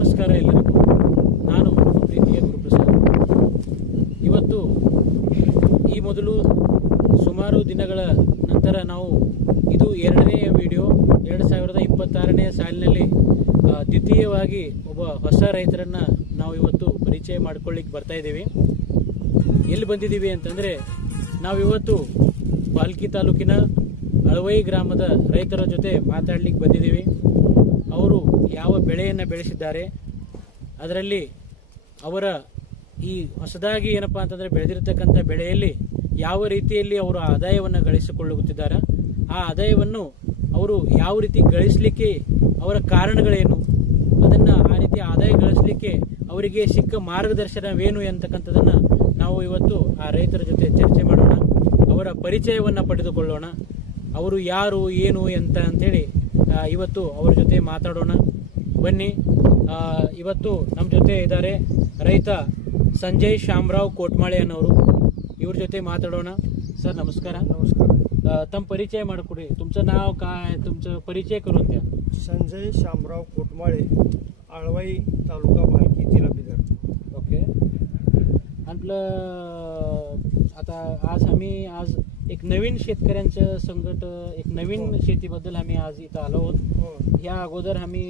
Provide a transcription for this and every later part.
ನಮಸ್ಕಾರ ಎಲ್ಲರಿಗೂ. ನಾನು ನಿಮ್ಮ ಪ್ರೀತಿಯ ಗುರುಪ್ರಸಾದ್. ಇವತ್ತು ಈ ಮೊದಲು ಸುಮಾರು ದಿನಗಳ ನಂತರ ನಾವು ಇದು ಎರಡನೆಯ ವಿಡಿಯೋ 2026ನೇ ಸಾಲಿನಲ್ಲಿ ದ್ವಿತೀಯವಾಗಿ ಒಬ್ಬ ಹೊಸ ರೈತರನ್ನು ನಾವು ಇವತ್ತು ಪರಿಚಯ ಮಾಡ್ಕೊಳ್ಳಿಕ್ಕೆ ಬರ್ತಾ ಇದ್ದೀವಿ. ಎಲ್ಲಿ ಬಂದಿದ್ದೀವಿ ಅಂತಂದರೆ ನಾವಿವತ್ತು ಬಾಲ್ಕಿ ತಾಲೂಕಿನ ಅಳವೈ ಗ್ರಾಮದ ರೈತರ ಜೊತೆ ಮಾತಾಡ್ಲಿಕ್ಕೆ ಬಂದಿದ್ದೀವಿ. ಅವರು ಯಾವ ಬೆಳೆಯನ್ನು ಬೆಳೆಸಿದ್ದಾರೆ, ಅದರಲ್ಲಿ ಅವರ ಈ ಹೊಸದಾಗಿ ಏನಪ್ಪ ಅಂತಂದರೆ ಬೆಳೆದಿರತಕ್ಕಂಥ ಬೆಳೆಯಲ್ಲಿ ಯಾವ ರೀತಿಯಲ್ಲಿ ಅವರು ಆದಾಯವನ್ನು ಗಳಿಸಿಕೊಳ್ಳುತ್ತಿದ್ದಾರೆ, ಆ ಆದಾಯವನ್ನು ಅವರು ಯಾವ ರೀತಿ ಗಳಿಸಲಿಕ್ಕೆ ಅವರ ಕಾರಣಗಳೇನು, ಅದನ್ನು ಆ ರೀತಿ ಆದಾಯ ಗಳಿಸಲಿಕ್ಕೆ ಅವರಿಗೆ ಸಿಕ್ಕ ಮಾರ್ಗದರ್ಶನವೇನು ಅಂತಕ್ಕಂಥದ್ದನ್ನು ನಾವು ಇವತ್ತು ಆ ರೈತರ ಜೊತೆ ಚರ್ಚೆ ಮಾಡೋಣ. ಅವರ ಪರಿಚಯವನ್ನು ಪಡೆದುಕೊಳ್ಳೋಣ. ಅವರು ಯಾರು ಏನು ಅಂತ ಅಂಥೇಳಿ ಇವತ್ತು ಅವ್ರ ಜೊತೆ ಮಾತಾಡೋಣ. ಬನ್ನಿ. ಇವತ್ತು ನಮ್ಮ ಜೊತೆ ಇದ್ದಾರೆ ರೈತ ಸಂಜಯ್ ಶಾಮರಾವ್ ಕೋಟ್ಮಾಳೆ ಅನ್ನೋರು. ಇವ್ರ ಜೊತೆ ಮಾತಾಡೋಣ. सर नमस्कार. नमस्कार. तम परिचय ಮಾಡಿಕೊಡಿ. तुमचं नाव काय, तुमचं परिचय करून द्या. संजय शामराव कोटमाळे, आळवाई तालुका भालकी, जिल्हा बिदर. ओके. आपलं आता आज एक नवीन शेतकऱ्यांचं संकट, एक नवीन शेतीबद्दल आम्ही आज इथं आलो आहोत. या अगोदर आम्ही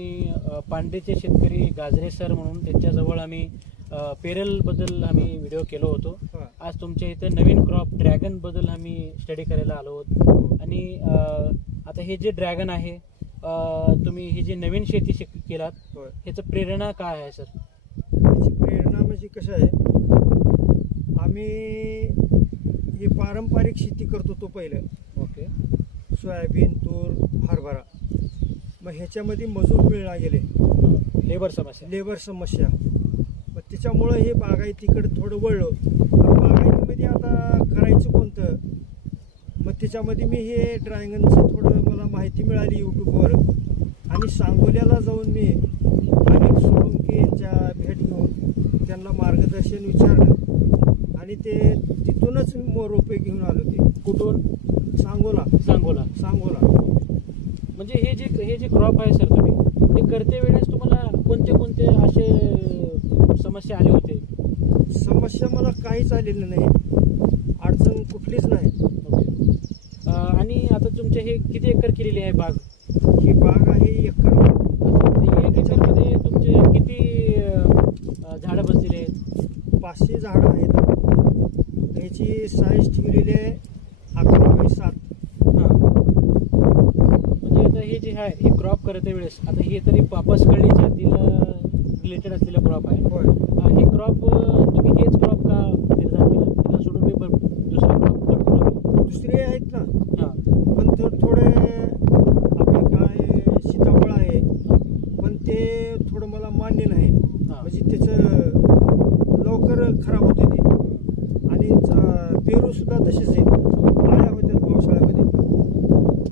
पांढरेचे शेतकरी गाजरे सर म्हणून त्यांच्याजवळ आम्ही पेरल बद्दल आम्ही व्हिडिओ केलो होतो. आज तुमच्या इथं नवीन क्रॉप ड्रॅगन बद्दल आम्ही स्टडी करायला आलो आहोत. आणि आता हे जे ड्रॅगन आहे, तुम्ही ही जी नवीन शेती केलात, ह्याचं प्रेरणा काय आहे सर? याची प्रेरणा म्हणजे कसं आहे, आम्ही ही पारंपरिक शेती करत होतो पहिलं. ओके. सोयाबीन, तूर, हरभरा. मग ह्याच्यामध्ये मजूर मिळला गेले, लेबर समस्या. मग त्याच्यामुळं हे बागायतीकडे थोडं वळलो. बागायतीमध्ये आता करायचं कोणतं, मग त्याच्यामध्ये मी हे ड्रॅगनचं थोडं मला माहिती मिळाली यूट्यूबवर. आणि सांगोल्याला जाऊन मी अनिल सोळंके यांच्या भेट घेऊन त्यांना मार्गदर्शन विचारलं आणि ते तिथूनच रोपे घेऊन आलो. ते कुठून? सांगोला. म्हणजे हे जे क्रॉप आहे सर, तुम्ही हे करते वेळेस तुम्हाला कोणते असे समस्या आले होते? समस्या मला काहीच आलेली नाही, अडचण कुठलीच नाही. आणि आता तुमचे हे किती एकर केलेली आहे बाग? ही बाग आहे एकर. 1 एकरमध्ये तुमचे किती झाडं बसलेली आहेत? 500 झाडं आहेत. ह्याची साईज ठेवलेली आहे 11x7. हां. म्हणजे आता हे जे आहे, हे क्रॉप करते वेळेस, आता हे तरी पापसकळी जातीला रिलेटेड असलेलं क्रॉप आहे. होय. हे क्रॉप तुम्ही हेच क्रॉप का निर्धार केला? त्याला सोडून मी दुसरा क्रॉप करतो. दुसरे आहेत ना, हां. पण थोडे आपले काय सीताफळ आहे, पण ते थोडं मला मान्य नाही. म्हणजे त्याचं लवकर खराब होते ते. आणि पेरू सुद्धा तसेच आहे, आळ्या होत्या पावसाळ्यामध्ये.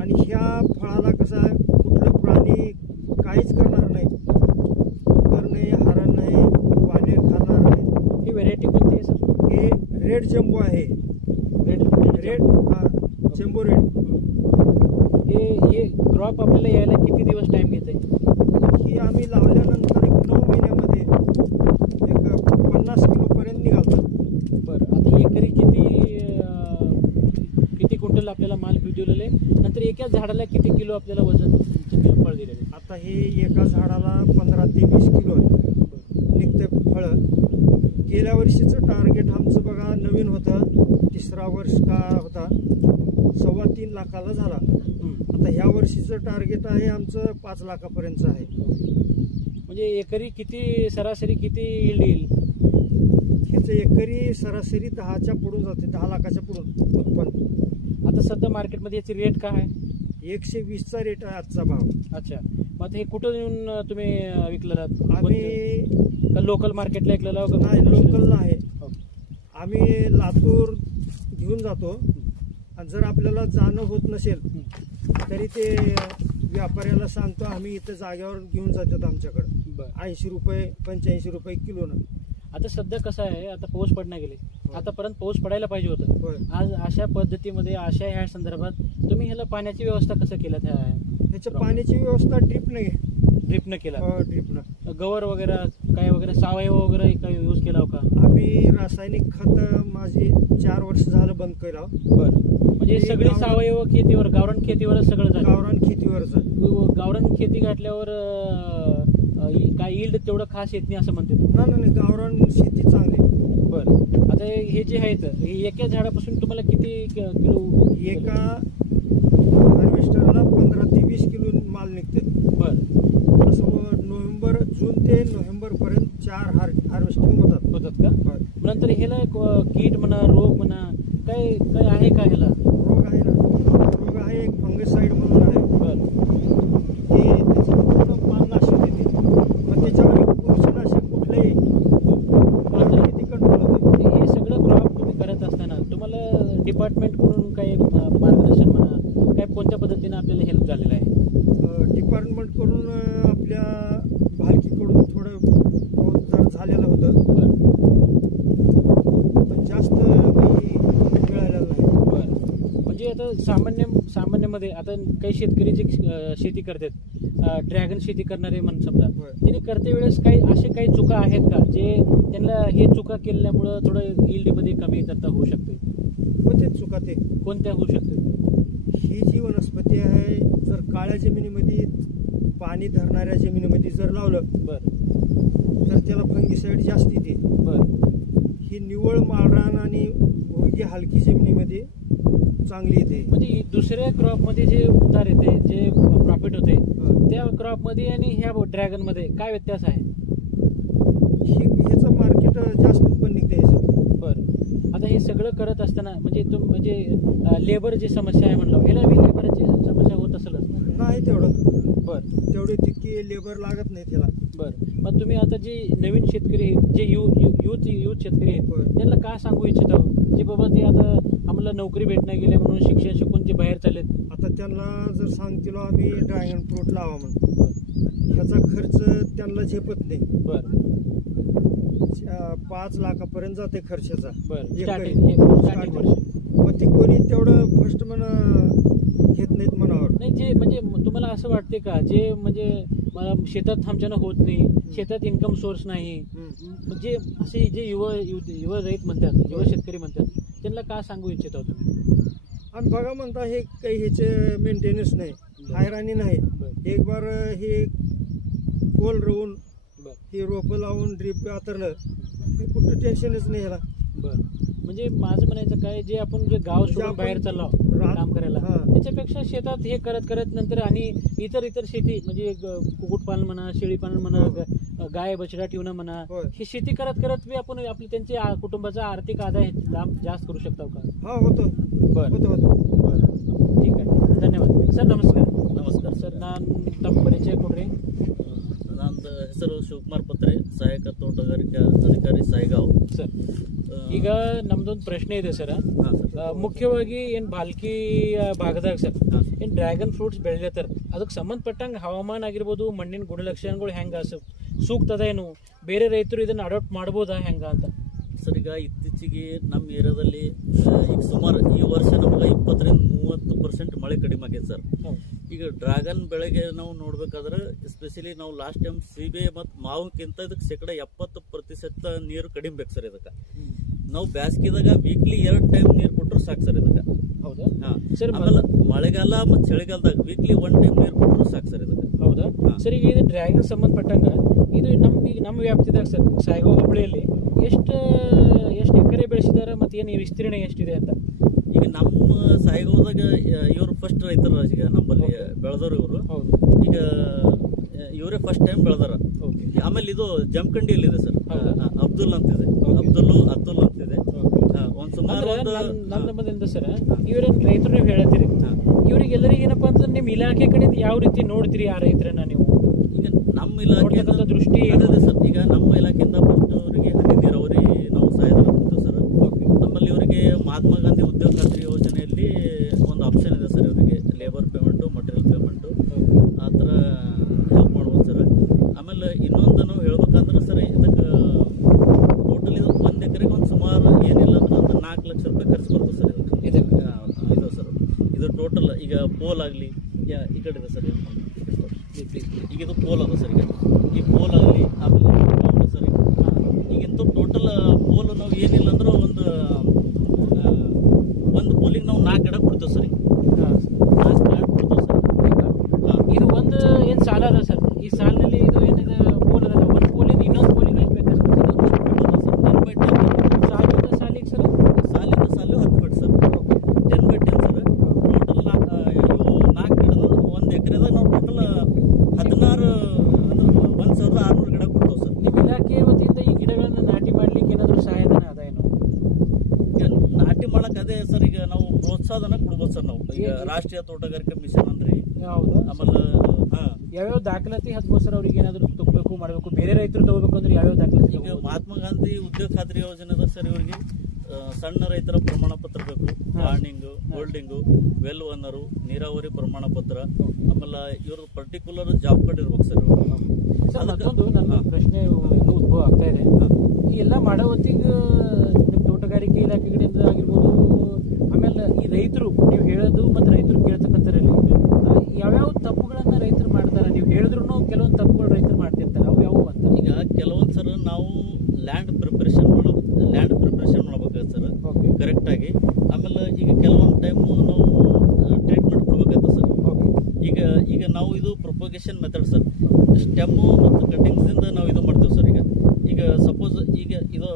आणि ह्या फळाला कसं आहे, कुठलं प्राणी काहीच करणार नाही, डुक्कर नाही, हरण नाही, वानेर खाणार नाही. ही व्हेरायटी कोणती आहे सर? हे रेड जम्बो आहे. रेड हां, जम्बो रेड. हे क्रॉप आपल्याला यायला किती दिवस टाइम घेते? ही आम्ही लावल्यानंतर 9 महिन्यामध्ये एक 50 किलोपर्यंत निघालतात. बरं. आता एकरी किती क्विंटल आपल्याला माल दिलेले, नंतर एकाच झाडाला किती किलो आपल्याला वजन फळ दिलेले? आता हे एका झाडाला 15 ते 20 किलो निघते फळं. गेल्या वर्षीचं टार्गेट आमचं बघा नवीन होतं, तिसरा वर्ष का होता, 3.25 लाखाला झाला. आता ह्या वर्षीचं टार्गेट आहे आमचं 5 लाखापर्यंतचं आहे. म्हणजे एकरी सरासरी किती यील्ड येईल? ह्याचं एकरी सरासरी 10च्या पुढून जाते, 10 लाखाच्या पुढून उत्पन्न. आता सध्या मार्केटमध्ये याची रेट काय आहे? 120चा रेट आहे आजचा भाव. अच्छा. मग आता हे कुठं येऊन तुम्ही विकलेला? आम्ही लोकल मार्केटला विकलेला? नाही, लोकल नाही. आम्ही लातूर घेऊन जातो. आणि जर आपल्याला जाणं होत नसेल तरी ते व्यापाऱ्याला सांगतो, आम्ही इथं जागेवर घेऊन जातात आमच्याकडं. 80 रुपये 85 रुपये किलोनं. आता सध्या कसं आहे, आता पाऊस पडण्या गेले, आतापर्यंत पाऊस पडायला पाहिजे होतं. आज अशा पद्धतीमध्ये ह्या संदर्भात तुम्ही ह्याला पाण्याची व्यवस्था कसं केलं? ह्याच्या पाण्याची व्यवस्था ड्रीप नाही, ड्रिपनं केला. ड्रिपनं. गवर वगैरे काय वगैरे सावयव वगैरे काय यूज केला हो का? आम्ही रासायनिक खत माझे 4 वर्ष झालं बंद केलं. बर, म्हणजे सगळी सावयव शेतीवर, गावरान शेतीवर सगळं झालं. गावरान शेतीवरच. गावरान शेती घातल्यावर काय यील्ड तेवढं खास येत नाही असं म्हणते. नाही, गावरान शेती चांगली. बरं, आता हे जे आहेत हे एका झाडापासून तुम्हाला किती किलो? एका हार्वेस्टरला 15 ते 20 किलो माल निघते. बरं, असं जून ते नोव्हेंबर पर्यंत 4 हार्वेस्टिंग होतात का? नंतर ह्याला कीट म्हणा, रोग म्हणा, काय काय आहे का ह्याला? रोग आहे ना, रोग आहे. एक फंगसाईड म्हणून आहे. बरं, ते त्याचं पाननाशक देते. मग त्याच्यावर बुरशीनाशक कुठलंही ते कंट्रोल होते. हे सगळं क्रॉप तुम्ही करत असताना तुम्हाला डिपार्टमेंटकडून काही मार्गदर्शन म्हणा, काय कोणत्या पद्धतीने आपल्याला हेल्प झालेलं आहे? डिपार्टमेंटकडून आपल्या भालकीकडून थोडं बहुत झालेलं होतं. बरं, पण जास्त काही मिळालेलं नाही. बरं, म्हणजे आता सामान्यमध्ये आता काही शेतकरी जे शेती करतात, ड्रॅगन शेती करणारे म्हणून समजा, त्यांनी करते वेळेस काही असे काही चुका आहेत का जे त्यांना हे चुका केल्यामुळं थोडं यील्डमध्ये कमी करता होऊ शकते? कोणते चुका ते? कोणत्या होऊ शकते? ही जी वनस्पती आहे, जर काळ्या जमिनीमध्ये, पाणी धरणाऱ्या जमिनीमध्ये जर लावलं बरं, तर त्याला फंगिसाईड जास्त येते. बरं, ही निव्वळ माळरान आणि भुरगी हलकी जमिनीमध्ये चांगली येते. म्हणजे दुसऱ्या क्रॉपमध्ये जे उतार येते, जे प्रॉफिट होते, त्या क्रॉपमध्ये आणि ह्या ड्रॅगनमध्ये काय व्यत्यास आहे? ह्याचं मार्केट जास्त उत्पन्न निघते ह्याचं. बरं, आता हे सगळं करत असताना म्हणजे लेबर जी समस्या आहे म्हणलं, ह्याला बी लेबरची समस्या होत असेलच? नाही तेवढं. बरं, तेवढे तितकी लेबर लागत नाही त्याला. बरं, मग तुम्ही आता जे नवीन शेतकरी आहेत, जे यूथ शेतकरी आहेत, त्यांना काय सांगू इच्छित आहो जे बाबा ते आता आम्हाला नोकरी भेटणार गेले म्हणून शिक्षण शिकून ते बाहेर चाललेत? आता त्यांना जर सांगतील आम्ही ड्रॅगन फ्रूट लावा म्हणून, ह्याचा खर्च त्यांना झेपत नाही. बरं, 5 लाखापर्यंत जाते खर्चाचा. बरं, स्टार्टिंग वर्ष. मग ते कोणी तेवढं फर्स्ट घेत नाहीत मनावर. नाही, जे म्हणजे तुम्हाला असं वाटते का जे म्हणजे मला शेतात थांबच्यानं होत नाही, शेतात इन्कम सोर्स नाही, म्हणजे असे जे युवा रहित म्हणतात, युवा शेतकरी म्हणतात, त्यांना काय सांगू इच्छित आहोत तुम्ही? आणि बघा म्हणता हे काही ह्याचे मेंटेनन्स नाही, हैराणी नाही. एक बार हे पोल रोवून हे रोपं लावून ड्रीप आतरलं, हे कुठं टेन्शनच नाही ह्याला. बरं, म्हणजे माझं म्हणायचं काय, जे आपण जे गाव सोडून बाहेर चाललो काम करायला, त्याच्यापेक्षा शेतात हे करत नंतर आणि इतर शेती म्हणजे कुक्कुटपालन म्हणा, शेळीपालन म्हणा, गाय बछडा ठेवणं म्हणा, ही शेती करत बी आपण आपली त्यांची कुटुंबाचा आर्थिक आदाय जास्त करू शकतो का? हा, होतो. बरं, बरं, ठीक आहे, धन्यवाद सर. नमस्कार सर, ತಮ್ಮ ಪರಿಚಯ ಕೊಡ್ರಿ. ನಂದು ಹೆಸರು ಶಿವಕುಮಾರ್ ಪತ್ರೆ, ಸಹಾಯಕ ತೋಟಗಾರಿಕಾ ಅಧಿಕಾರಿ ಸಾಯಿಗಾಂವ್. ಸರ್, ಈಗ ನಮ್ದೊಂದು ಪ್ರಶ್ನೆ ಇದೆ ಸರ್. ಮುಖ್ಯವಾಗಿ ಏನು ಭಾಲ್ಕಿ ಭಾಗದಾಗ ಸರ್ ಏನು ಡ್ರ್ಯಾಗನ್ ಫ್ರೂಟ್ಸ್ ಬೆಳಿಲತ್ತಾರ, ಅದಕ್ಕೆ ಸಂಬಂಧಪಟ್ಟಂಗೆ ಹವಾಮಾನ ಆಗಿರ್ಬೋದು, ಮಣ್ಣಿನ ಗುಣಲಕ್ಷಣಗಳು ಹೆಂಗೆ ಸೂಕ್ತ ಅದ ಏನು, ಬೇರೆ ರೈತರು ಇದನ್ನು ಅಡಾಪ್ಟ್ ಮಾಡ್ಬೋದಾ ಹೆಂಗ ಅಂತ? ಸರ್, ಈಗ ಇತ್ತೀಚೆಗೆ ನಮ್ಮ ಏರಿಯಾದಲ್ಲಿ ಈಗ ಸುಮಾರು ಈ ವರ್ಷ ನಮಗೆ 20-30% ಮಳೆ ಕಡಿಮೆ ಆಗೈತೆ ಸರ್. ಈಗ ಡ್ರ್ಯಾಗನ್ ಬೆಳೆಗೆ ನಾವು ನೋಡ್ಬೇಕಾದ್ರೆ ಎಸ್ಪೆಷಲಿ ನಾವು ಲಾಸ್ಟ್ ಟೈಮ್ ಸೀಬೆ ಮತ್ತು ಮಾವಿನಕ್ಕಿಂತ ಇದಕ್ಕೆ 70% ನೀರು ಕಡಿಮೆ ಬೇಕು ಸರ್. ಇದಕ್ಕೆ ನಾವು ಬ್ಯಾಸ್ಗಿದಾಗ ವೀಕ್ಲಿ 2 ಟೈಮ್ ನೀರು ಕೊಟ್ಟರು ಸಾಕು ಸರ್ ಇದಕ್ಕೆ. ಹೌದಾ? ಸರ್, ಆಮೇಲೆ ಮಳೆಗಾಲ ಮತ್ತು ಚಳಿಗಾಲದಾಗ ವೀಕ್ಲಿ 1 ಟೈಮ್ ನೀರು ಕೊಟ್ಟರು ಸಾಕು ಸರ್ ಇದಕ್ಕೆ. ಹೌದಾ? ಸರ್, ಈಗ ಇದು ಡ್ರ್ಯಾಗನ್ ಸಂಬಂಧಪಟ್ಟಂಗ ಇದು ನಮ್ಮ ವ್ಯಾಪ್ತಿದಾಗ ಸರ್ ಸಾಯಿಗಾಂವ್ ಹೋಬಳಿಯಲ್ಲಿ ಎಷ್ಟು ಎಕರೆ ಬೆಳೆಸಿದಾರೆ ಮತ್ತು ಏನು ವಿಸ್ತೀರ್ಣ ಎಷ್ಟಿದೆ ಅಂತ? ಈಗ ನಮ್ಮ ಸಾಯಿಗಾಂವ್ದಾಗ ಇವರು ಫಸ್ಟ್ ರೈತರು, ಈಗ ನಮ್ಮಲ್ಲಿ ಬೆಳೆದವರು ಇವರು. ಈಗ ಇವರೇ ಫಸ್ಟ್ ಟೈಮ್ ಬೆಳೆದಾರ. ಆಮೇಲೆ ಇದು ಜಮಖಂಡಿಯಲ್ಲಿದೆ ಸರ್, ಅಬ್ದುಲ್ ಅಂತಿದೆ, ಅಬ್ದುಲ್ ಅಂತಿದೆ. ಒಂದು ಸುಮಾರು ನಮ್ಮದಿಂದ ಸರ್ ಇವ್ರೇನು ರೈತರು ನೀವು ಹೇಳತ್ತೀರಿ, ಇವ್ರಿಗೆಲ್ಲರಿಗೆ ಏನಪ್ಪ ಅಂತಂದ್ರೆ ನಿಮ್ಮ ಇಲಾಖೆ ಕಡೆಯಿಂದ ಯಾವ ರೀತಿ ನೋಡ್ತೀರಿ ಆ ರೈತರನ್ನ ನೀವು? ಈಗ ನಮ್ಮ ಇಲಾಖೆ ದೃಷ್ಟಿ ಏನಿದೆ ಸರ್, ಈಗ ನಮ್ಮ ಇಲಾಖೆಯಿಂದ ಫಸ್ಟ್ ಅವರಿಗೆ ಹನಿ ನೀರಾವರಿ ನಾವು ಸಹಾಯಧನ ಕೊಡ್ತೀವಿ ಸರ್. ನಮ್ಮಲ್ಲಿ ಇವರಿಗೆ ಮಹಾತ್ಮ ಗಾಂಧಿ ಉದ್ಯೋಗ ಖಾತ್ರಿ ಯೋಜನೆಯಲ್ಲಿ ಒಂದು ಆಪ್ಷನ್ ಇದೆ ಸರ್, ಇವರಿಗೆ ಲೇಬರ್ ಪೇಮೆಂಟು, ಮಟೀರಿಯಲ್ ಪೇಮೆಂಟು, ಆ ಥರ ಹೆಲ್ಪ್ ಮಾಡ್ಬೋದು ಸರ್. ಆಮೇಲೆ ಇನ್ನೊಂದು ನಾವು ಹೇಳ್ಬೇಕಂದ್ರೆ ಸರ್, ಇದಕ್ಕೆ ಟೋಟಲ್ ಇದು 1 ಎಕರೆಗೆ ಒಂದು ಸುಮಾರು ಏನಿಲ್ಲ ಅಂದ್ರೆ ಒಂದು 4 ಲಕ್ಷ ರೂಪಾಯಿ ಖರ್ಚು ಬರ್ತದೆ ಸರ್ ಇದು ಸರ್. ಇದು ಟೋಟಲ್ ಈಗ ಪೋಲ್ ಆಗಲಿ ಈ ಕಡೆ ಇದೆ ಸರ್. ಪ್ಲೀಸ್. ಈಗ ಇದು ಪೋಲ್ ಅದ ಸರ್. ಈಗ ಈ ಪೋಲ್ ಆಗಲಿ ಆಮೇಲೆ ground ಸರ್. ಈಗಿಂತ ಟೋಟಲ್ ಪೋಲ್ ನಾವು ಏನಿಲ್ಲ ಅಂದ್ರೆ ಒಂದು ಪೋಲಿಗೆ ನಾವು 4 ಗಿಡ ಕೊಡ್ತೇವೆ ಸರ್. ಹಾಂ 4 ಗಿಡ ಕೊಡ್ತೇವೆ ಸರ್. ಹಾಂ ಇದು ಒಂದು ಏನು ಸಾಲ ಅದ ಸರ್, ಈ ಸಾಲಿನಲ್ಲಿ ಇದು ಏನಿದೆ ಪೋಲ್ ಅದಲ್ಲ, ಒಂದು ಪೋಲಿಂದ ಇನ್ನೊಂದು ಪೋಲಿಗೆ ಎಷ್ಟು ಬೇಕಾ ಸರ್? 10 ಸಾಲಿಂದ ಸಾಲಿಗೆ ಸರ್, ಸಾಲಿಂದ ಸಾಲು 10 feet sir. 10x10 sir. Total 4 ಗಿಡದ 1 ಎಕರೆದಾಗ ನಾವು ಟೋಟಲ್ 16 ಅಂದ್ರೆ 1600 ಗಿಡ ಕೊಡ್ತೇವೆ ಸರ್. ನಿಮ್ಮ ಇಲಾಖೆ ವತಿಯಿಂದ ಈ ಗಿಡಗಳನ್ನು ನಾಟಿ ಮಾಡ್ಲಿಕ್ಕೆ ಏನಾದರೂ ಸಹಾಯಧನ ಅದ ಏನು? ಈಗ ನಾಟಿ ಮಾಡಕ್ ಅದೇ ಸರ್, ಈಗ ನಾವು ಪ್ರೋತ್ಸಾಹನ ಕೊಡ್ಬೋದು ಸರ್. ನಾವು ಈಗ ರಾಷ್ಟ್ರೀಯ ತೋಟಗಾರಿಕೆ ಮಿಷನ್ ಅಂದ್ರೆ ಹೌದಾ? ಆಮೇಲೆ ಯಾವ್ಯಾವ ದಾಖಲಾತಿ ಹತ್ಬೋದು ಸರ್? ಅವ್ರಿಗೆ ಏನಾದರೂ ತಗೋಬೇಕು ಮಾಡಬೇಕು, ಬೇರೆ ರೈತರು ತಗೋಬೇಕು ಅಂದ್ರೆ ಯಾವ್ಯಾವ ದಾಖಲಾತಿ? ಈಗ ಮಹಾತ್ಮ ಗಾಂಧಿ ಉದ್ಯೋಗ ಖಾತ್ರಿ ಯೋಜನೆ ಅದ ಸರ್. ಇವರಿಗೆ ಸಣ್ಣ ರೈತರ ಪ್ರಮಾಣ ಪತ್ರ ಬೇಕು, ಲಾರ್ನಿಂಗು, ಹೋಲ್ಡಿಂಗು, ವೆಲ್ ಓನರು, ನೀರಾವರಿ ಪ್ರಮಾಣ ಪತ್ರ, ಆಮೇಲೆ ಇವ್ರ ಪರ್ಟಿಕ್ಯುಲರ್ ಜಾಬ್ ಕಾರ್ಡ್ ಇರ್ಬೇಕು ಸರ್. ಸರ್ ಮತ್ತೊಂದು ನನ್ನ ಪ್ರಶ್ನೆ ಇನ್ನೂ ಉದ್ಭವ ಆಗ್ತಾ ಇದೆ. ಈ ಎಲ್ಲ ಮಾಡೋ ಹೊತ್ತಿಗೆ ನಿಮ್ಮ ತೋಟಗಾರಿಕೆ ಇಲಾಖೆ ಕಡೆಯಿಂದ ಆಗಿರ್ಬೋದು, ಆಮೇಲೆ ಈ ರೈತರು ನೀವು ಹೇಳೋದು ಮತ್ತು ರೈತರು ಕೇಳ್ತಕ್ಕಂಥರಲ್ಲಿ ಯಾವ್ಯಾವ ತಪ್ಪುಗಳನ್ನ ರೈತರು ಮಾಡ್ತಾರೆ? ನೀವು ಹೇಳಿದ್ರು ಕೆಲವೊಂದು ತಪ್ಪುಗಳು ರೈತರು ಮಾಡ್ತಿರ್ತಾರೆ, ಅವು ಯಾವುವು ಅಂತ? ಈಗ ಕೆಲವೊಂದು ಸರ್ ನಾವು ಲ್ಯಾಂಡ್ ಪ್ರಿಪರೇಷನ್ ಮಾಡ್ಬೇಕಾಗತ್ತೆ ಸರ್ ಕರೆಕ್ಟಾಗಿ. ಆಮೇಲೆ ಈಗ ಕೆಲವೊಂದು ಟೈಮು ನಾವು ಟ್ರೀಟ್ಮೆಂಟ್ ಕೊಡ್ಬೇಕಾಗತ್ತೆ ಸರ್. ಈಗ ನಾವು ಇದು ಪ್ರೊಪಗೇಷನ್ ಮೆಥಡ್ ಸರ್. ಸ್ಟೆಮ್ಮು ಮತ್ತು ಕಟ್ಟಿಂಗ್ಸಿಂದ ನಾವು ಇದು ಮಾಡ್ತೇವೆ ಸರ್. ಈಗ ಸಪೋಸ್ ಈಗ ಇದು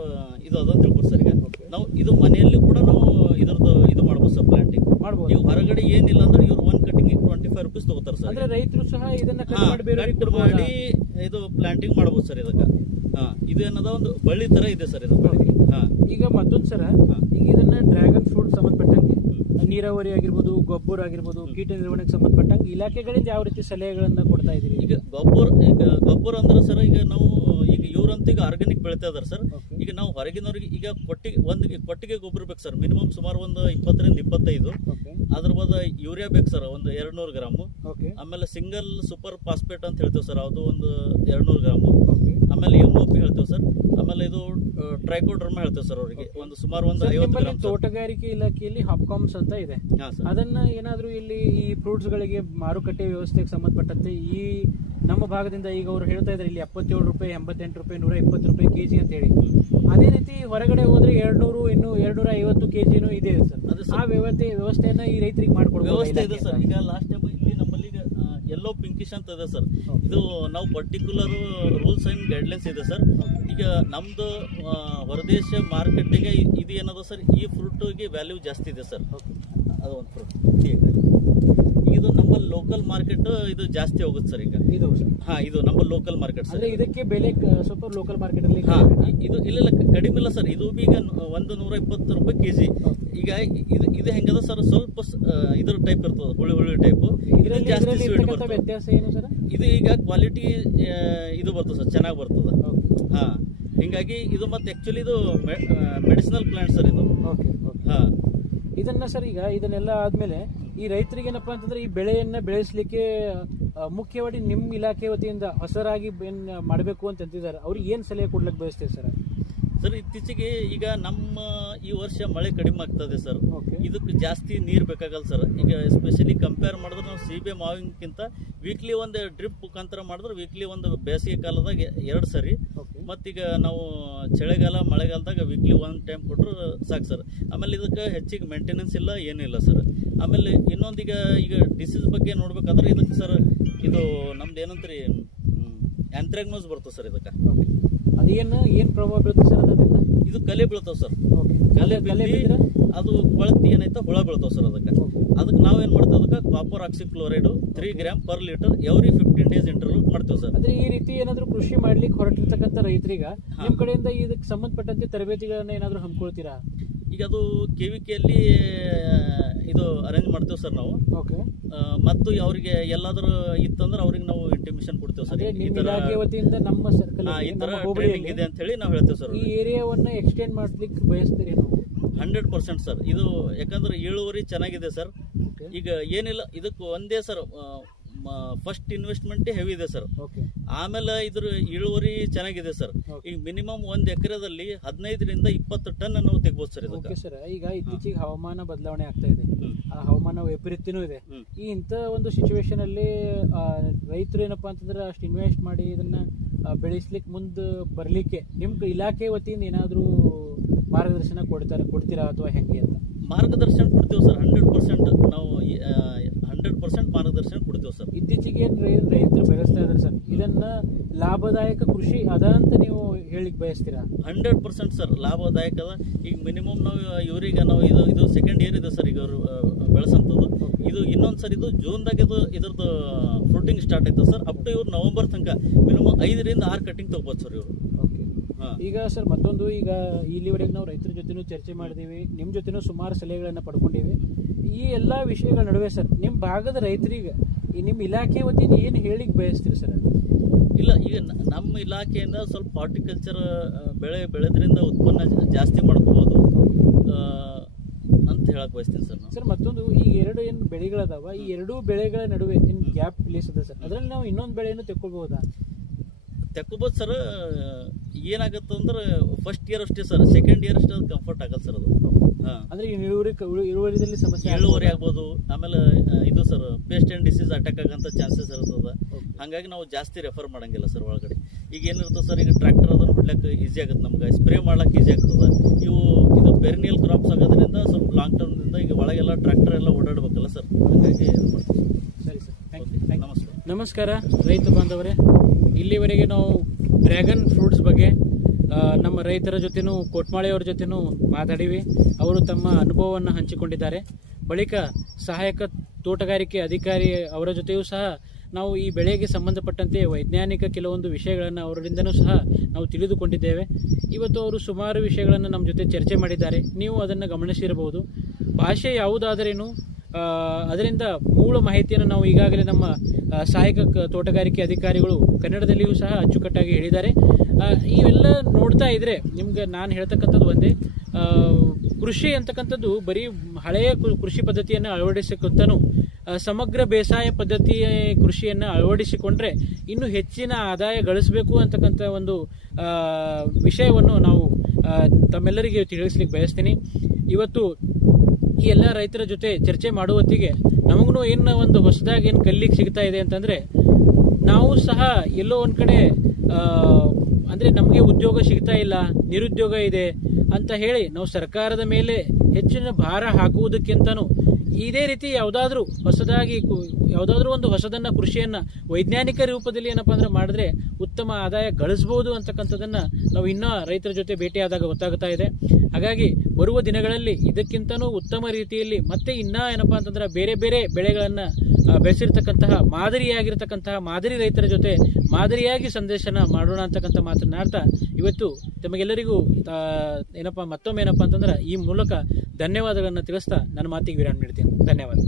ಅದಂತ ತಿಳ್ಕೊಡಿ ಸರ್. ಈಗ ನಾವು ಇದು ಮನೆಯಲ್ಲಿ ಕೂಡ ನಾವು ಇದ್ರದ್ದು ಇದು ಮಾಡ್ಬೋದು ಸರ್, ಪ್ಲಾಂಟಿಂಗ್ ಮಾಡ್ಬೋದು. ಈಗ ಹೊರಗಡೆ ಏನಿಲ್ಲ ಅಂದ್ರೆ ಇವ್ರು 1 ಕಟ್ಟಿಂಗಿಗೆ 25 ರೂಪೀಸ್ ತಗೋತಾರೆ ಸರ್. ಅಂದ್ರೆ ರೈತರು ಸಹ ಇದನ್ನ ಕಟ್ ಮಾಡಿ ಇದು ಪ್ಲಾಂಟಿಂಗ್ ಮಾಡ್ಬೋದು ಸರ್. ಇದಕ್ಕೆ ಇದು ಏನದ ಒಂದು ಬಳ್ಳಿ ತರ ಇದೆ ಸರ್ ಇದು. ಈಗ ಮತ್ತೊಂದು ಸರ, ಈಗ ಇದನ್ನ ಡ್ರ್ಯಾಗನ್ ಫ್ರೂಟ್ ಸಂಬಂಧಪಟ್ಟಂಗೆ ನೀರಾವರಿ ಆಗಿರ್ಬೋದು, ಗೊಬ್ಬರ ಆಗಿರ್ಬೋದು, ಕೀಟ ನಿರ್ವಹಣೆಗೆ ಸಂಬಂಧಪಟ್ಟಂಗೆ ಇಲಾಖೆಗಳಿಂದ ಯಾವ ರೀತಿ ಸಲಹೆಗಳನ್ನ ಕೊಡ್ತಾ ಇದೀರಿ? ಈಗ ಗೊಬ್ಬರ ಅಂದ್ರೆ ಸರ್, ಈಗ ನಾವು ಈಗ ಇವ್ರಂತ ಈಗ ಆರ್ಗಾನಿಕ್ ಬೆಳಿತಾ ಇದಾರೆ ಸರ್. ಈಗ ನಾವು ಹೊರಗಿನವ್ರಿಗೆ ಈಗ ಕೊಟ್ಟಿಗೆ ಗೊಬ್ಬರ ಬೇಕು ಸರ್. ಮಿನಿಮಮ್ ಸುಮಾರು ಒಂದು 20 ರಿಂದ 25. ಅದ್ರ ಬಾದ ಯೂರಿಯಾ ಬೇಕು ಸರ್, ಒಂದು 200 ಗ್ರಾಮು. ಆಮೇಲೆ ಸಿಂಗಲ್ ಸೂಪರ್ ಫಾಸ್ಫೇಟ್ ಅಂತ ಹೇಳ್ತೇವೆ ಸರ್, ಅದು ಒಂದು 200 ಗ್ರಾಮು. ಆಮೇಲೆ MOP ಹೇಳ್ತೇವೆ ಸರ್. ಆಮೇಲೆ ಇದು ಟ್ರೈಕೋಡರ್ಮಾ ಹೇಳ್ತೇವೆ ಸರ್ ಅವರಿಗೆ, ಒಂದು ಸುಮಾರು ಒಂದು 50 ಗ್ರಾಮ್. ತೋಟಗಾರಿಕೆ ಇಲಾಖೆಯಲ್ಲಿ ಹಾಪ್ಕಾಮ್ಸ್ ಅಂತ ಇದೆ, ಅದನ್ನ ಏನಾದ್ರೂ ಇಲ್ಲಿ ಈ ಫ್ರೂಟ್ಸ್ ಗಳಿಗೆ ಮಾರುಕಟ್ಟೆ ವ್ಯವಸ್ಥೆಗೆ ಸಂಬಂಧಪಟ್ಟಂತೆ ಈ ನಮ್ಮ ಭಾಗದಿಂದ ಈಗ ಅವರು ಹೇಳ್ತಾ ಇದ್ದಾರೆ ಇಲ್ಲಿ 77 ರೂಪಾಯಿ, 88 ರೂಪಾಯಿ, 120 ರೂಪಾಯಿ ಕೆಜಿ ಅಂತ ಹೇಳಿ. ಅದೇ ರೀತಿ ಹೊರಗಡೆ ಹೋದ್ರೆ 200, ಇನ್ನು 250 ಕೆಜಿನೂ ಇದೆ ಸರ್. ಆ ವ್ಯವಸ್ಥೆಯನ್ನ ಈ ರೈತರಿಗೆ ಮಾಡ್ಕೊಡ್ಬೋದು ವ್ಯವಸ್ಥೆ ಇದೆ ಸರ್. ಈಗ ಲಾಸ್ಟ್ ಟೈಮ್ ಇಲ್ಲಿ ನಮ್ಮಲ್ಲಿ ಯೆಲ್ಲೋ ಪಿಂಕಿಶ್ ಅಂತ ಇದೆ ಸರ್. ಇದು ನಾವು ಪರ್ಟಿಕ್ಯುಲರ್ ರೂಲ್ಸ್ ಅಂಡ್ ಗೈಡ್ಲೈನ್ಸ್ ಇದೆ ಸರ್. ಈಗ ನಮ್ದು ಹೊರದೇಶ ಮಾರ್ಕೆಟಿಗೆ ಇದು ಏನದ ಸರ್, ಈ ಫ್ರೂಟ್ಗೆ ವ್ಯಾಲ್ಯೂ ಜಾಸ್ತಿ ಇದೆ ಸರ್. ಅದು ಒಂದು ಫ್ರೂಟ್ ಇದು ನಮ್ಮ ಲೋಕಲ್ ಮಾರ್ಕೆಟ್ ಇದು ಜಾಸ್ತಿ ಹೋಗುತ್ತೆ ಸರ್. ಈಗ ಇದು ನಮ್ಮ ಲೋಕಲ್ ಮಾರ್ಕೆಟ್ ಸರ್. ಇದಕ್ಕೆ ಬೆಲೆ ಸ್ವಲ್ಪ ಲೋಕಲ್ ಮಾರ್ಕೆಟ್ ಅಲ್ಲಿ ಇದು ಇಲ್ಲ ಕಡಿಮೆ ಇಲ್ಲ ಸರ್. ಇದು ಈಗ 120 ರೂಪಾಯಿ ಕೆಜಿ. ಈಗ ಇದು ಹೆಂಗದ ಸರ್, ಸ್ವಲ್ಪ ಇದ್ರ ಟೈಪ್ ಇರ್ತದೆ, ಹುಳಿ ಟೈಪ್. ವ್ಯತ್ಯಾಸ ಏನು ಸರ್? ಇದು ಈಗ ಕ್ವಾಲಿಟಿ ಇದು ಬರ್ತದೆ ಸರ್, ಚೆನ್ನಾಗಿ ಬರ್ತದೆ. ಹಿಂಗಾಗಿ ಇದು ಮತ್ತೆ ಆಕ್ಚುಲಿ ಇದು ಮೆಡಿಸಿನಲ್ ಪ್ಲಾಂಟ್ ಸರ್ ಇದು. ಇದನ್ನ ಸರ್, ಈಗ ಇದನ್ನೆಲ್ಲ ಆದ್ಮೇಲೆ ಈ ರೈತರಿಗೆ ಏನಪ್ಪಾ ಅಂತಂದ್ರೆ ಈ ಬೆಳೆಯನ್ನ ಬೆಳೆಸಲಿಕ್ಕೆ ಮುಖ್ಯವಾಗಿ ನಿಮ್ಮ ಇಲಾಖೆ ವತಿಯಿಂದ ಹೊಸರಾಗಿ ಏನ್ ಮಾಡಬೇಕು ಅಂತ ಅಂತಿದ್ದಾರೆ, ಅವ್ರಿಗೆ ಏನ್ ಸಲಹೆ ಕೊಡ್ಲಿಕ್ಕೆ ಬಯಸ್ತೀವಿ ಸರ್? ಸರ್ ಇತ್ತೀಚೆಗೆ ಈಗ ನಮ್ಮ ಈ ವರ್ಷ ಮಳೆ ಕಡಿಮೆ ಆಗ್ತದೆ ಸರ್. ಇದಕ್ಕೆ ಜಾಸ್ತಿ ನೀರು ಬೇಕಾಗಲ್ಲ ಸರ್. ಈಗ ಎಸ್ಪೆಷಲಿ ಕಂಪೇರ್ ಮಾಡಿದ್ರೆ ನಾವು CBA ಮಾವಿಂಗ್ಕಿಂತ ವೀಕ್ಲಿ ಒಂದು ಡ್ರಿಪ್ ಮುಖಾಂತರ ಮಾಡಿದ್ರೆ ವೀಕ್ಲಿ ಒಂದು ಬೇಸಿಗೆ ಕಾಲದಾಗ 2 ಸರಿ, ಮತ್ತೀಗ ನಾವು ಚಳಿಗಾಲ ಮಳೆಗಾಲದಾಗ ವೀಕ್ಲಿ 1 ಟೈಮ್ ಕೊಟ್ಟರು ಸಾಕು ಸರ್. ಆಮೇಲೆ ಇದಕ್ಕೆ ಹೆಚ್ಚಿಗೆ ಮೇಂಟೆನೆನ್ಸ್ ಇಲ್ಲ, ಏನಿಲ್ಲ ಸರ್. ಆಮೇಲೆ ಇನ್ನೊಂದೀಗ ಡಿಸೀಸ್ ಬಗ್ಗೆ ನೋಡ್ಬೇಕಾದ್ರೆ ಇದಕ್ಕೆ ಸರ್ ಇದು ನಮ್ದು ಏನಂತ್ರಿ ಆಂಥ್ರಾಕ್ನೋಸ್ ಬರ್ತದೆ ಸರ್. ಇದಕ್ಕೆ ಏನ್ ಪ್ರಭಾವ ಬೀಳುತ್ತೆ ಸರ್? ಅದರಿಂದ ಇದು ಕಲೆ ಬೀಳ್ತಾವ ಸರ್. ಕಲೆ ಬಿದ್ದರೆ ಅದು ಕೊಳತಿ ಏನೈತೆ ಹುಳ ಬೀಳ್ತಾವ ಸರ್. ಅದಕ್ಕೆ ನಾವೇನ್ ಮಾಡ್ತೇವೆ, ಅದಕ್ಕೆ copper oxychloride 3 gram per litre every 15 days interval ಮಾಡ್ತೇವೆ ಸರ್. ಅಂದ್ರೆ ಈ ರೀತಿ ಏನಾದ್ರು ಕೃಷಿ ಮಾಡ್ಲಿಕ್ಕೆ ಹೊರಟಿರ್ತಕ್ಕಂಥ ರೈತರಿಗೆ ನಿಮ್ ಕಡೆಯಿಂದ ಇದಕ್ಕೆ ಸಂಬಂಧಪಟ್ಟಂತೆ ತರಬೇತಿಗಳನ್ನ ಏನಾದ್ರು ಹಮ್ಮಿಕೊಳ್ತೀರಾ? ಈಗ ಅದು KVKಯಲ್ಲಿ ಇದು ಅರೇಂಜ್ ಮಾಡ್ತೇವೆ ಸರ್ ನಾವು. ಮತ್ತು ಅವ್ರಿಗೆ ಎಲ್ಲಾದ್ರೂ ಇತ್ತಂದ್ರೆ ಅವ್ರಿಗೆ ನಾವು ಇಂಟಿಮೇಷನ್ ಕೊಡ್ತೇವೆ ಸರ್. ಇಲಾಖೆ ವತಿಯಿಂದ ನಮ್ಮ ಸರ್ಕಲ್ ಈ ತರ ಟ್ರೈನಿಂಗ್ ಇದೆ ಅಂತ ಹೇಳಿ ನಾವು ಹೇಳ್ತೇವೆ ಸರ್. ಈ ಏರಿಯಾವನ್ನ ಎಕ್ಸ್ಟೆಂಡ್ ಮಾಡ್ಲಿಕ್ಕೆ ಬಯಸ್ತೀರಿ ನಾವು? 100% ಸರ್. ಇದು ಯಾಕಂದ್ರೆ ಇಳುವರಿ ಚೆನ್ನಾಗಿದೆ ಸರ್. ಈಗ ಏನಿಲ್ಲ, ಇದಕ್ಕೆ ಒಂದೇ ಸರ್ ಫಸ್ಟ್ ಇನ್ವೆಸ್ಟ್ಮೆಂಟ್ ಹೆವಿ ಇದೆ ಸರ್. ಓಕೆ ಆಮೇಲೆ ಇದ್ರ ಇಳುವರಿ ಚೆನ್ನಾಗಿದೆ ಸರ್. Okay. ಈಗ ಮಿನಿಮಮ್ 1 ಎಕರೆದಲ್ಲಿ 15 ರಿಂದ 20 ಟನ್ ನಾವು ತೆಗಬಹುದು ಸರ್. ಓಕೆ ಸರ್, ಈಗ ಇತ್ತೀಚೆಗೆ ಹವಾಮಾನ ಬದಲಾವಣೆ ಆಗ್ತಾ ಇದೆ, ಹ್ಮ್. ಆ ಹವಾಮಾನ ವೈಪರೀತ್ಯನೂ ಇದೆ. ಹ್ಮ್. ಈ ಇಂಥ ಒಂದು ಸಿಚುವೇಶನ್ ಅಲ್ಲಿ ರೈತರು ಏನಪ್ಪಾ ಅಂತಂದ್ರೆ ಅಷ್ಟು ಇನ್ವೆಸ್ಟ್ ಮಾಡಿ ಇದನ್ನ ಬೆಳೆಸ್ಲಿಕ್ಕೆ ಮುಂದೆ ಬರ್ಲಿಕ್ಕೆ ನಿಮ್ ಇಲಾಖೆ ವತಿಯಿಂದ ಏನಾದರೂ ಮಾರ್ಗದರ್ಶನ ಕೊಡ್ತೀರಾ ಅಥವಾ ಹೆಂಗೆ ಅಂತ? ಮಾರ್ಗದರ್ಶನ ಕೊಡ್ತೀವಿ ಸರ್. 100% ನಾವು 100% ಮಾರ್ಗದರ್ಶನ ಕೊಡ್ತೀವಿ ಸರ್. ಇತ್ತೀಚೆಗೆ ಏನ್ ರೈತರು ಬೆಳೆಸ್ತಾ ಇದಾರೆ ಸರ್, ಇದನ್ನ ಲಾಭದಾಯಕ ಕೃಷಿ ಅದ ಅಂತ ನೀವು ಹೇಳಿಕ್ ಬಯಸ್ತೀರಾ? 100% ಸರ್ ಲಾಭದಾಯಕ ಅದ. ಈಗ ಮಿನಿಮಮ್ ನಾವು ಇವರಿಗೆ ನಾವು ಇದು ಸೆಕೆಂಡ್ ಇಯರ್ ಇದೆ ಸರ್ ಈಗ ಅವರು ಬೆಳೆಸಂತದ್ದು. ಇದು ಇನ್ನೊಂದು ಸರ್ ಇದು ಜೂನ್ದಾಗ ಇದ್ರದ್ದು ಫ್ರೂಟಿಂಗ್ ಸ್ಟಾರ್ಟ್ ಆಯ್ತು ಸರ್. ಅಪ್ ಟು ಇವ್ರು ನವೆಂಬರ್ ತನಕ ಮಿನಿಮಮ್ 5 ರಿಂದ 6 ಕಟ್ಟಿಂಗ್ ತಗೋಬೋದು ಸರ್ ಇವರು. ಓಕೆ, ಈಗ ಸರ್ ಮತ್ತೊಂದು, ಈಗ ಇಲ್ಲಿವರೆಗೆ ನಾವು ರೈತರ ಜೊತೆನೂ ಚರ್ಚೆ ಮಾಡಿದೀವಿ, ನಿಮ್ಮ ಜೊತೆನೂ ಸುಮಾರು ಸಲಹೆಗಳನ್ನ ಪಡ್ಕೊಂಡಿವಿ. ಈ ಎಲ್ಲಾ ವಿಷಯಗಳ ನಡುವೆ ಸರ್ ನಿಮ್ಮ ಭಾಗದ ರೈತರಿಗೆ ನಿಮ್ಮ ಇಲಾಖೆ ವತಿಯಿಂದ ಏನು ಹೇಳಿಕ್ ಬಯಸ್ತೀರಿ ಸರ್? ಇಲ್ಲ, ಈಗ ನಮ್ಮ ಇಲಾಖೆಯಿಂದ ಸ್ವಲ್ಪ ಹಾರ್ಟಿಕಲ್ಚರ್ ಬೆಳೆದ್ರಿಂದ ಉತ್ಪನ್ನ ಜಾಸ್ತಿ ಮಾಡ್ಕೋಬಹುದು ಅಂತ ಹೇಳಕ್ ಬಯಸ್ತೀನಿ ಸರ್. ಸರ್ ಮತ್ತೊಂದು, ಈ ಎರಡು ಏನು ಬೆಳೆಗಳದಾವ, ಈ ಎರಡೂ ಬೆಳೆಗಳ ನಡುವೆ ಏನು ಗ್ಯಾಪ್ ಪ್ಲೇಸ್ ಅದ ಸರ್, ಅದ್ರಲ್ಲಿ ನಾವು ಇನ್ನೊಂದು ಬೆಳೆಯನ್ನು ತೆಕ್ಕೊಳ್ಬಹುದಾ? ತೆಕ್ಕೋಬೋದು ಸರ್. ಏನಾಗುತ್ತೆ ಅಂದ್ರೆ ಫಸ್ಟ್ ಇಯರ್ ಅಷ್ಟೇ ಸರ್, ಸೆಕೆಂಡ್ ಇಯರ್ ಅಷ್ಟೇ ಅದು ಕಂಫರ್ಟ್ ಆಗಲ್ಲ ಸರ್ ಅದು. ಅಂದ್ರೆ ಇಳುವರಿದಲ್ಲಿ ಸಮಸ್ಯೆ, ಇಳುವರಿ ಆಗ್ಬೋದು. ಆಮೇಲೆ ಇದು sir pest and disease attack ಆಗಂತ ಚಾನ್ಸಸ್ ಇರ್ತದೆ. ಹಂಗಾಗಿ ನಾವು ಜಾಸ್ತಿ ರೆಫರ್ ಮಾಡಂಗಿಲ್ಲ ಸರ್ ಒಳಗಡೆ. ಈಗ ಏನಿರ್ತದೆ ಸರ್, ಈಗ ಟ್ರ್ಯಾಕ್ಟರ್ ಅದನ್ನು ಹೊಡ್ಲಿಕ್ಕೆ ಈಸಿ ಆಗುತ್ತೆ ನಮ್ಗೆ, ಸ್ಪ್ರೇ ಮಾಡ್ಲಿಕ್ಕೆ ಈಸಿ ಆಗ್ತದೆ. ಇದು ಪೆರಿನಿಯಲ್ ಕ್ರಾಪ್ಸ್ ಆಗೋದ್ರಿಂದ ಸ್ವಲ್ಪ ಲಾಂಗ್ ಟರ್ಮ್ದಿಂದ ಈಗ ಒಳಗೆಲ್ಲ ಟ್ರ್ಯಾಕ್ಟರ್ ಎಲ್ಲ ಓಡಾಡಬೇಕಲ್ಲ ಸರ್, ಹಾಗಾಗಿ ಇದು ಮಾಡ್ತೀವಿ. ಸರಿ ಸರ್, ನಮಸ್ಕಾರ. ನಮಸ್ಕಾರ ರೈತ ಬಾಂಧವರೇ. ಇಲ್ಲಿವರೆಗೆ ನಾವು ಡ್ರ್ಯಾಗನ್ ಫ್ರೂಟ್ಸ್ ಬಗ್ಗೆ ನಮ್ಮ ರೈತರ ಜೊತೆನೂ ಕೋಟ್ಮಾಳೆಯವರ ಜೊತೆನೂ ಮಾತಾಡಿವಿ. ಅವರು ತಮ್ಮ ಅನುಭವವನ್ನು ಹಂಚಿಕೊಂಡಿದ್ದಾರೆ. ಬಳಿಕ ಸಹಾಯಕ ತೋಟಗಾರಿಕೆ ಅಧಿಕಾರಿ ಅವರ ಜೊತೆಯೂ ಸಹ ನಾವು ಈ ಬೆಳೆಗೆ ಸಂಬಂಧಪಟ್ಟಂತೆ ವೈಜ್ಞಾನಿಕ ಕೆಲವೊಂದು ವಿಷಯಗಳನ್ನು ಅವರಿಂದನೂ ಸಹ ನಾವು ತಿಳಿದುಕೊಂಡಿದ್ದೇವೆ. ಇವತ್ತು ಅವರು ಸುಮಾರು ವಿಷಯಗಳನ್ನು ನಮ್ಮ ಜೊತೆ ಚರ್ಚೆ ಮಾಡಿದ್ದಾರೆ, ನೀವು ಅದನ್ನು ಗಮನಿಸಿರಬಹುದು. ಭಾಷೆ ಯಾವುದಾದರೇನು ಅದರಿಂದ ಮೂಲ ಮಾಹಿತಿಯನ್ನು ನಾವು ಈಗಾಗಲೇ ನಮ್ಮ ಸಹಾಯಕ ತೋಟಗಾರಿಕೆ ಅಧಿಕಾರಿಗಳು ಕನ್ನಡದಲ್ಲಿಯೂ ಸಹ ಅಚ್ಚುಕಟ್ಟಾಗಿ ಹೇಳಿದ್ದಾರೆ. ಇವೆಲ್ಲ ನೋಡ್ತಾ ಇದ್ರೆ ನಿಮ್ಗೆ ನಾನು ಹೇಳ್ತಕ್ಕಂಥದ್ದು ಒಂದೇ, ಕೃಷಿ ಅಂತಕ್ಕಂಥದ್ದು ಬರೀ ಹಳೆಯ ಕೃಷಿ ಪದ್ಧತಿಯನ್ನು ಅಳವಡಿಸಿಕೊಳ್ತಾನು ಸಮಗ್ರ ಬೇಸಾಯ ಪದ್ಧತಿಯ ಕೃಷಿಯನ್ನು ಅಳವಡಿಸಿಕೊಂಡ್ರೆ ಇನ್ನೂ ಹೆಚ್ಚಿನ ಆದಾಯ ಗಳಿಸಬೇಕು ಅಂತಕ್ಕಂಥ ಒಂದು ವಿಷಯವನ್ನು ನಾವು ತಮ್ಮೆಲ್ಲರಿಗೆ ತಿಳಿಸ್ಲಿಕ್ಕೆ ಬಯಸ್ತೀನಿ. ಇವತ್ತು ಈ ಎಲ್ಲ ರೈತರ ಜೊತೆ ಚರ್ಚೆ ಮಾಡುವ ಹೊತ್ತಿಗೆ ನಮಗೂ ಏನು ಒಂದು ಹೊಸದಾಗಿ ಏನು ಕಲಿಲಿಕ್ಕೆ ಸಿಗ್ತಾ ಇದೆ ಅಂತಂದರೆ, ನಾವು ಸಹ ಎಲ್ಲೋ ಒಂದು ಕಡೆ ಅಂದರೆ ನಮಗೆ ಉದ್ಯೋಗ ಸಿಗ್ತಾ ಇಲ್ಲ, ನಿರುದ್ಯೋಗ ಇದೆ ಅಂತ ಹೇಳಿ ನಾವು ಸರ್ಕಾರದ ಮೇಲೆ ಹೆಚ್ಚಿನ ಭಾರ ಹಾಕುವುದಕ್ಕಿಂತನೂ ಇದೇ ರೀತಿ ಯಾವುದಾದ್ರೂ ಒಂದು ಹೊಸದನ್ನು ಕೃಷಿಯನ್ನು ವೈಜ್ಞಾನಿಕ ರೂಪದಲ್ಲಿ ಏನಪ್ಪಾ ಅಂದ್ರೆ ಮಾಡಿದ್ರೆ ಉತ್ತಮ ಆದಾಯ ಗಳಿಸಬಹುದು ಅಂತಕ್ಕಂಥದ್ದನ್ನು ನಾವು ಇನ್ನೂ ರೈತರ ಜೊತೆ ಭೇಟಿಯಾದಾಗ ಗೊತ್ತಾಗ್ತಾ ಇದೆ. ಹಾಗಾಗಿ ಬರುವ ದಿನಗಳಲ್ಲಿ ಇದಕ್ಕಿಂತನೂ ಉತ್ತಮ ರೀತಿಯಲ್ಲಿ ಮತ್ತೆ ಇನ್ನೂ ಏನಪ್ಪಾ ಅಂತಂದ್ರೆ ಬೇರೆ ಬೇರೆ ಬೆಳೆಗಳನ್ನು ಬೆಳೆಸಿರ್ತಕ್ಕಂತಹ ಮಾದರಿ ರೈತರ ಜೊತೆ ಮಾದರಿಯಾಗಿ ಸಂದೇಶನ ಮಾಡೋಣ ಅಂತಕ್ಕಂಥ ಮಾತನಾಡ್ತಾ ಇವತ್ತು ತಮಗೆಲ್ಲರಿಗೂ ಮತ್ತೊಮ್ಮೆ ಏನಪ್ಪಾ ಅಂತಂದ್ರೆ ಈ ಮೂಲಕ ಧನ್ಯವಾದಗಳನ್ನು ತಿಳಿಸ್ತಾ ನನ್ನ ಮಾತಿಗೆ ವಿರಾಮ ನೀಡ್ತೀನಿ. ಧನ್ಯವಾದ.